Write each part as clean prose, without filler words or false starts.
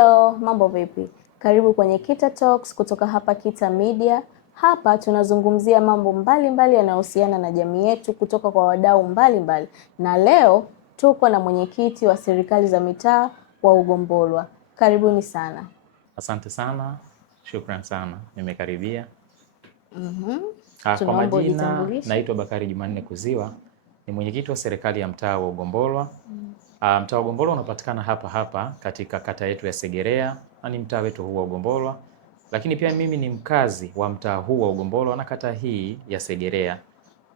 Hello, mambo vipi? Karibu kwenye Kita Talks kutoka hapa Kita Media. Hapa tunazungumzia mambo mbalimbali yanayohusiana na jamii yetu kutoka kwa wadau mbalimbali. Na leo tuko na mwenyekiti wa serikali za mitaa wa Ugombolwa. Karibuni sana. Asante sana. Shukran sana. Nimekaribia. Kwa majina naitwa Bakari Jumanne Kuziwa. Ni mwenyekiti wa serikali ya mtaa wa Ugombolwa. Mtaa wa Ugombolwa unapatikana hapa katika kata yetu ya Segerea, na ni mtaa wetu huu wa Ugombolwa. Lakini pia mimi ni mkazi wa mtaa huu wa Ugombolwa na kata hii ya Segerea.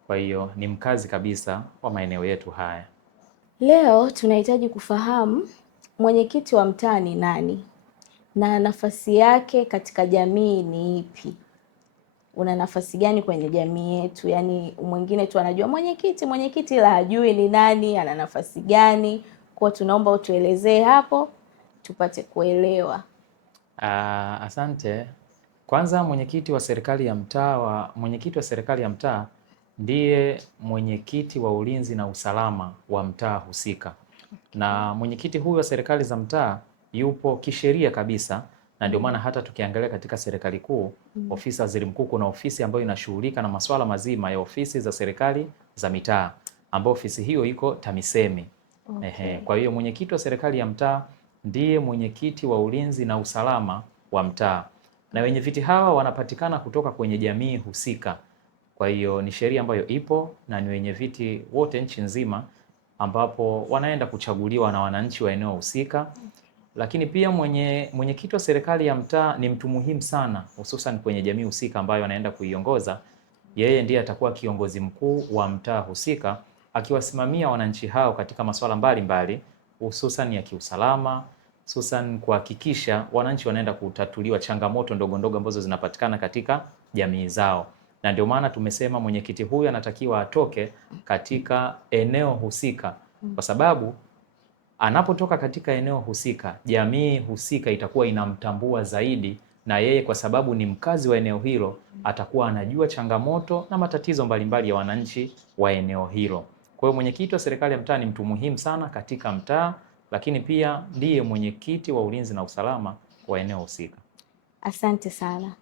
Kwa hiyo ni mkazi kabisa wa maeneo yetu haya. Leo tunahitaji kufahamu mwenyekiti wa mtaa ni nani na nafasi yake katika jamii ni ipi? Una nafasi gani kwenye jamii yetu? Yaani mwingine tu anajua mwenyekiti ila hajui ni nani, ana nafasi gani. Kwa tunaomba utuelezee hapo tupate kuelewa. Asante. Kwanza mwenyekiti wa serikali ya mtaa ndiye mwenyekiti wa ulinzi na usalama wa mtaa husika. Okay. Na mwenyekiti huyu wa serikali za mtaa yupo kisheria kabisa, na ndio maana hata tukiangalia katika serikali kuu, ofisi ya waziri mkuu kuna ofisi ambayo inashughulika na masuala mazima ya ofisi za serikali za mitaa, ambayo ofisi hiyo iko TAMISEMI. Okay. Kwa hiyo mwenyekiti wa serikali ya mtaa ndiye mwenyekiti wa ulinzi na usalama wa mtaa, na wenye viti hawa wanapatikana kutoka kwenye jamii husika. Kwa hiyo ni sheria ambayo ipo na ni wenye viti wote nchi nzima, ambapo wanaenda kuchaguliwa na wananchi wa eneo husika. Lakini pia mwenyekiti wa serikali ya mtaa ni mtu muhimu sana, hususan kwenye jamii husika ambayo anaenda kuiongoza. Yeye ndiye atakuwa kiongozi mkuu wa mtaa husika, akiwasimamia wananchi hao katika masuala mbalimbali, hususan ya kiusalama, hususan kuhakikisha wananchi wanaenda kutatuliwa changamoto ndogo ndogo ambazo zinapatikana katika jamii zao. Na ndio maana tumesema mwenyekiti huyu anatakiwa atoke katika eneo husika, kwa sababu anapotoka katika eneo husika, jamii husika itakuwa inamtambua zaidi, na yeye kwa sababu ni mkazi wa eneo hilo atakuwa anajua changamoto na matatizo mbalimbali ya wananchi wa eneo hilo. Kwa hiyo mwenyekiti wa serikali ya mtaa ni mtu muhimu sana katika mtaa, lakini pia ndiye mwenyekiti wa ulinzi na usalama wa eneo husika. Asante sana.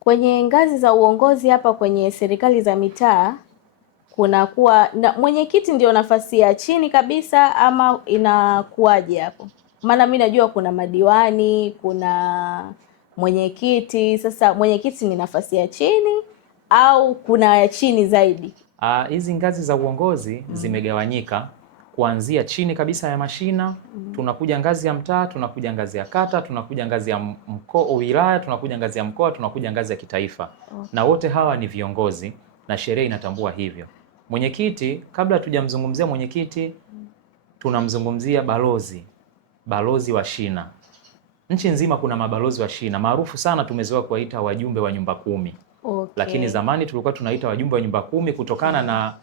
Kwenye ngazi za uongozi hapa kwenye serikali za mitaa kunakuwa na mwenyekiti ndio nafasi ya chini kabisa, ama inakuwaje hapo? Maana mimi najua kuna madiwani, kuna mwenyekiti. Sasa mwenyekiti ni nafasi ya chini au kuna ya chini zaidi? Hizi ngazi za uongozi zimegawanyika kuanzia chini kabisa ya mashina. Tunakuja ngazi ya mtaa, tunakuja ngazi ya kata, tunakuja ngazi ya mkoa, wilaya, tunakuja ngazi ya mkoa, tunakuja ngazi ya kitaifa. Okay. Na wote hawa ni viongozi na sheria inatambua hivyo. Mwenyekiti, kabla hatujamzungumzia mwenyekiti, tunamzungumzia balozi wa shina. Nchi nzima kuna mabalozi wa shina maarufu sana, tumezoea kuwaita wajumbe wa nyumba kumi. Okay. Lakini zamani tulikuwa tunaita wajumbe wa nyumba kumi kutokana na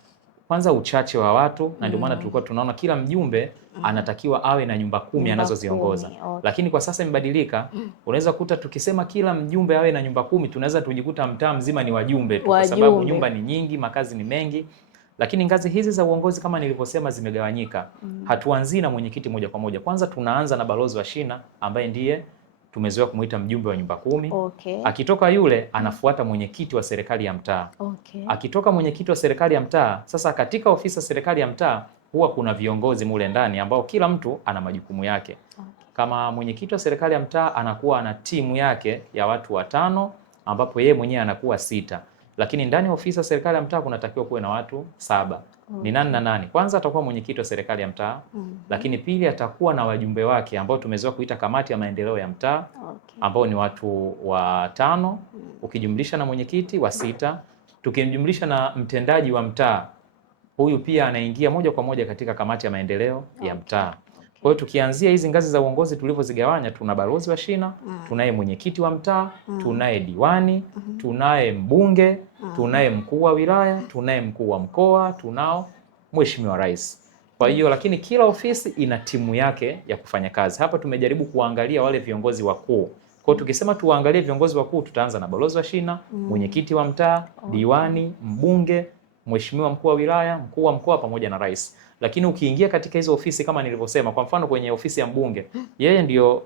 kwanza uchache wa watu, na ndio maana tulikuwa tunaona kila mjumbe anatakiwa awe na nyumba kumi anazoziongoza. Okay. Lakini kwa sasa imebadilika. Unaweza kuta tukisema kila mjumbe awe na nyumba kumi, tunaweza tujikuta mtaa mzima ni wajumbe tu, kwa sababu nyumba ni nyingi, makazi ni mengi. Lakini ngazi hizi za uongozi kama nilivyosema zimegawanyika. Hatuanzi na mwenyekiti moja kwa moja. Kwanza tunaanza na balozi wa shina ambaye ndiye tumezoea kumuita mjumbe wa nyumba kumi. Okay. Akitoka yule anafuata mwenyekiti wa serikali ya mtaa. Okay. Akitoka mwenyekiti wa serikali ya mtaa, sasa katika ofisi ya serikali ya mtaa huwa kuna viongozi mule ndani ambao kila mtu ana majukumu yake. Okay. Kama mwenyekiti wa serikali ya mtaa anakuwa na timu yake ya watu 5, ambapo yeye mwenyewe anakuwa 6. Lakini ndani ya ofisi ya serikali ya mtaa kunatakiwa kuwe na watu 7. Okay. Ni nani na nani? Kwanza atakuwa mwenyekiti wa serikali ya mtaa. Lakini pili atakuwa na wajumbe wake ambao tumezoea kuita kamati ya maendeleo ya mtaa. Okay. Ambao ni watu 5, ukijumlisha na mwenyekiti wa 6, tukimjumlisha na mtendaji wa mtaa. Huyu pia anaingia moja kwa moja katika kamati ya maendeleo ya mtaa. Kwa hiyo tukianzia hizi ngazi za uongozi tulivyozigawanya, tuna balozi wa shina, tunaye mwenyekiti wa mtaa, tunaye diwani, tunaye mbunge, tunaye mkuu wa wilaya, tunaye mkuu wa mkoa, tunao Mheshimiwa Rais. Kwa hiyo lakini kila ofisi ina timu yake ya kufanya kazi. Hapa tumejaribu kuangalia wale viongozi wakuu. Kwa hiyo tukisema tuangalie viongozi wakuu, tutaanza na balozi wa shina, mwenyekiti wa mtaa, diwani, mbunge, Mheshimiwa mkuu wa wilaya, mkuu wa mkoa pamoja na rais. Lakini ukiingia katika hizo ofisi kama nilivyosema, kwa mfano kwenye ofisi ya mbunge, yeye ndio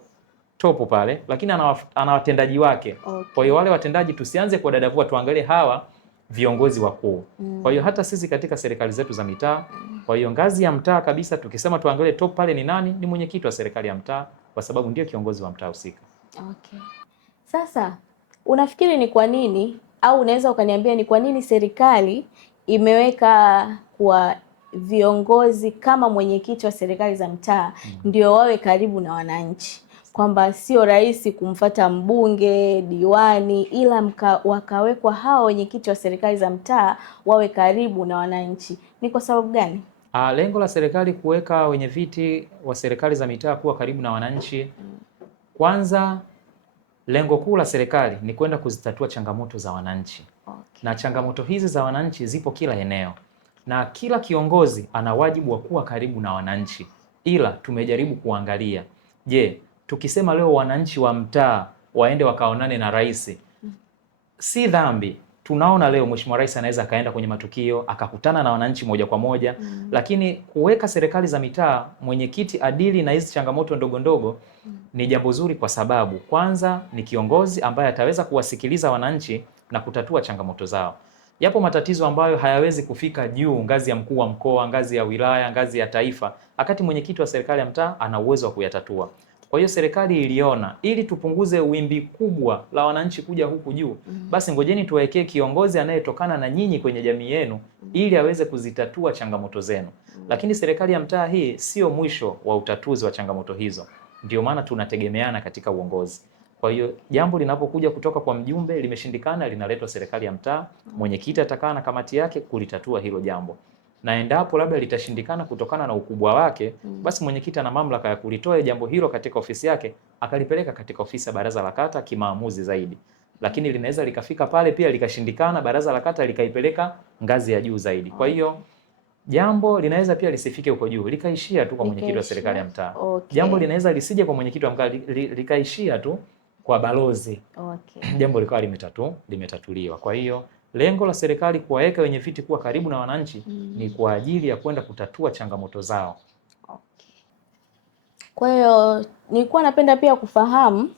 top pale, lakini ana watendaji wake. Okay. Kwa hiyo wale watendaji tusianze kwa dadavua, tuangalie hawa viongozi wakuu. Kwa hiyo hata sisi katika serikali zetu za mitaa, kwa hiyo ngazi ya mtaa kabisa tukisema tuangalie top pale ni nani, ni mwenyekiti wa serikali ya mtaa, kwa sababu ndio kiongozi wa mtaa husika. Okay. Sasa unafikiri ni kwa nini, au unaweza ukaniambia ni kwa nini serikali imeweka kwa viongozi kama mwenyekiti wa serikali za mtaa ndio wawe karibu na wananchi, kwamba sio rahisi kumfata mbunge, diwani, ila wakawekwa hao wenyekiti wa serikali za mtaa wawe karibu na wananchi? Ni kwa sababu gani? Lengo la serikali kuweka wenyeviti wa serikali za mitaa kuwa karibu na wananchi, kwanza lengo kuu la serikali ni kwenda kuzitatua changamoto za wananchi. Okay. Na changamoto hizi za wananchi zipo kila eneo, na kila kiongozi ana wajibu wa kuwa karibu na wananchi, ila tumejaribu kuangalia, je, tukisema leo wananchi wa mtaa waende wakaonane na rais, si dhambi. Tunaona leo Mheshimiwa Rais anaweza akaenda kwenye matukio akakutana na wananchi moja kwa moja, lakini kuweka serikali za mitaa mwenyekiti adili na hizi changamoto ndogo ndogo ni jambo zuri, kwa sababu kwanza ni kiongozi ambaye ataweza kuwasikiliza wananchi na kutatua changamoto zao. Yapo matatizo ambayo hayawezi kufika juu ngazi ya mkuu wa mkoa, ngazi ya wilaya, ngazi ya taifa, wakati mwenyekiti wa serikali ya mtaa ana uwezo wa kuyatatua. Kwa hiyo serikali iliona ili tupunguze wimbi kubwa la wananchi kuja huku juu, basi ngojeni tuwekee kiongozi anayetokana na nyinyi kwenye jamii yenu ili aweze kuzitatua changamoto zenu. Lakini serikali ya mtaa hii sio mwisho wa utatuzi wa changamoto hizo. Ndio maana tunategemeana katika uongozi. Kwa hiyo jambo linapokuja kutoka kwa mjumbe limeshindikana, linaletwa serikali ya mtaa, mwenyekiti atakaa na kamati yake kulitatua hilo jambo. Na endapo labda litashindikana kutokana na ukubwa wake, basi mwenyekiti ana mamlaka ya kulitoa jambo hilo katika ofisi yake akalipeleka katika ofisi ya baraza la kata kimaamuzi zaidi. Lakini linaweza likafika pale pia likashindikana, baraza la kata likaipeleka ngazi ya juu zaidi. Kwa hiyo jambo linaweza pia lisifike huko juu, likaishia tu kwa mwenyekiti wa serikali ya mtaa. Okay. Jambo linaweza lisije kwa mwenyekiti wa mtaa, likaishia tu kwa balozi. Okay. Jambo likawa limetatuliwa. Kwa hiyo lengo la serikali kuwaweka wenyeviti kuwa karibu na wananchi ni kwa ajili ya kwenda kutatua changamoto zao. Okay. Kwa hiyo nilikuwa napenda pia kufahamu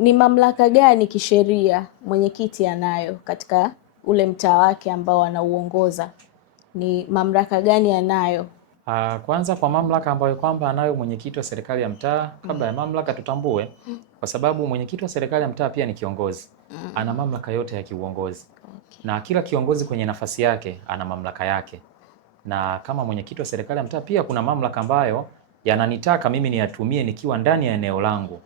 ni mamlaka gani kisheria mwenyekiti anayo katika ule mtaa wake ambao anauongoza? Ni mamlaka gani anayo? Kwanza kwa mamlaka ambayo kwamba anayo mwenyekiti wa serikali ya mtaa, kabla ya mamlaka tutambue, kwa sababu mwenyekiti wa serikali ya mtaa pia ni kiongozi. Ana mamlaka yote ya kiuongozi. Okay. Na kila kiongozi kwenye nafasi yake ana mamlaka yake. Na kama mwenyekiti wa serikali ya mtaa pia kuna mamlaka ambayo yananitaka mimi niyatumie nikiwa ndani ya eneo langu.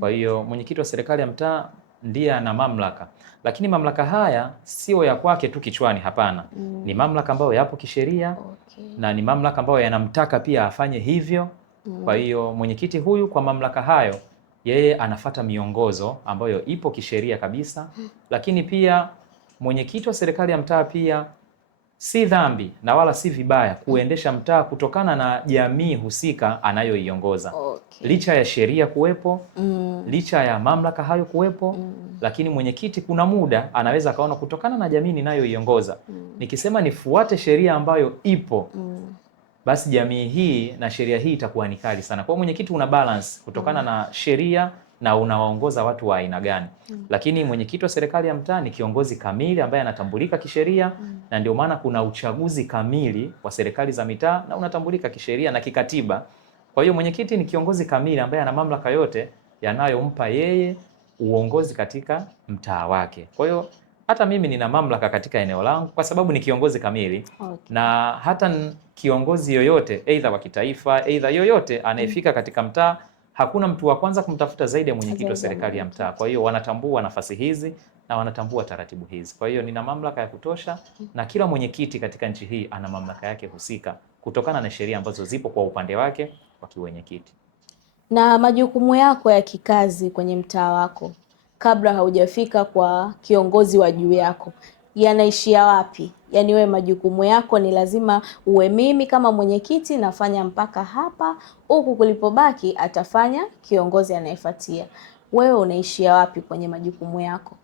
Kwa hiyo mwenyekiti wa serikali ya mtaa ndiye ana mamlaka. Lakini mamlaka haya sio ya kwake tu kichwani, hapana. Ni mamlaka ambayo yapo kisheria. Okay. Na ni mamlaka ambayo yanamtaka pia afanye hivyo. Kwa hiyo mwenyekiti huyu kwa mamlaka hayo yeye anafata miongozo ambayo ipo kisheria kabisa. Lakini pia mwenyekiti wa serikali ya mtaa pia si dhambi na wala si vibaya kuendesha mtaa kutokana na jamii husika anayoiongoza. Okay. Licha ya sheria kuwepo, licha ya mamlaka hayo kuwepo, lakini mwenyekiti kuna muda anaweza kaona kutokana na jamii ninayoiongoza, nikisema nifuate sheria ambayo ipo, basi jamii hii na sheria hii itakuwa ni kali sana. Kwa hiyo mwenyekiti una balance kutokana na sheria na unawaongoza watu wa aina gani. Lakini mwenyekiti wa serikali ya mtaa ni kiongozi kamili ambaye anatambulika kisheria, na ndio maana kuna uchaguzi kamili wa serikali za mitaa na unatambulika kisheria na kikatiba. Kwa hiyo mwenyekiti ni kiongozi kamili ambaye ana mamlaka yote yanayompa yeye uongozi katika mtaa wake. Kwa hiyo hata mimi nina mamlaka katika eneo langu kwa sababu ni kiongozi kamili. Okay. Na hata kiongozi yoyote aidha wa kitaifa aidha yoyote anayefika katika mtaa, hakuna mtu wa kwanza kumtafuta zaidi ya mwenyekiti wa serikali ya mtaa. Kwa hiyo wanatambua nafasi hizi na wanatambua taratibu hizi. Kwa hiyo nina mamlaka ya kutosha, na kila mwenyekiti katika nchi hii ana mamlaka yake husika kutokana na sheria ambazo zipo kwa upande wake wa kiwenyekiti. Na majukumu yako ya kikazi kwenye mtaa wako kabla haujafika kwa kiongozi wa juu yako yanaishia wapi? Yaani wewe majukumu yako ni lazima uwe mimi kama mwenyekiti nafanya mpaka hapa, huku kulipobaki atafanya kiongozi anayefuatia. Wewe unaishia wapi kwenye majukumu yako?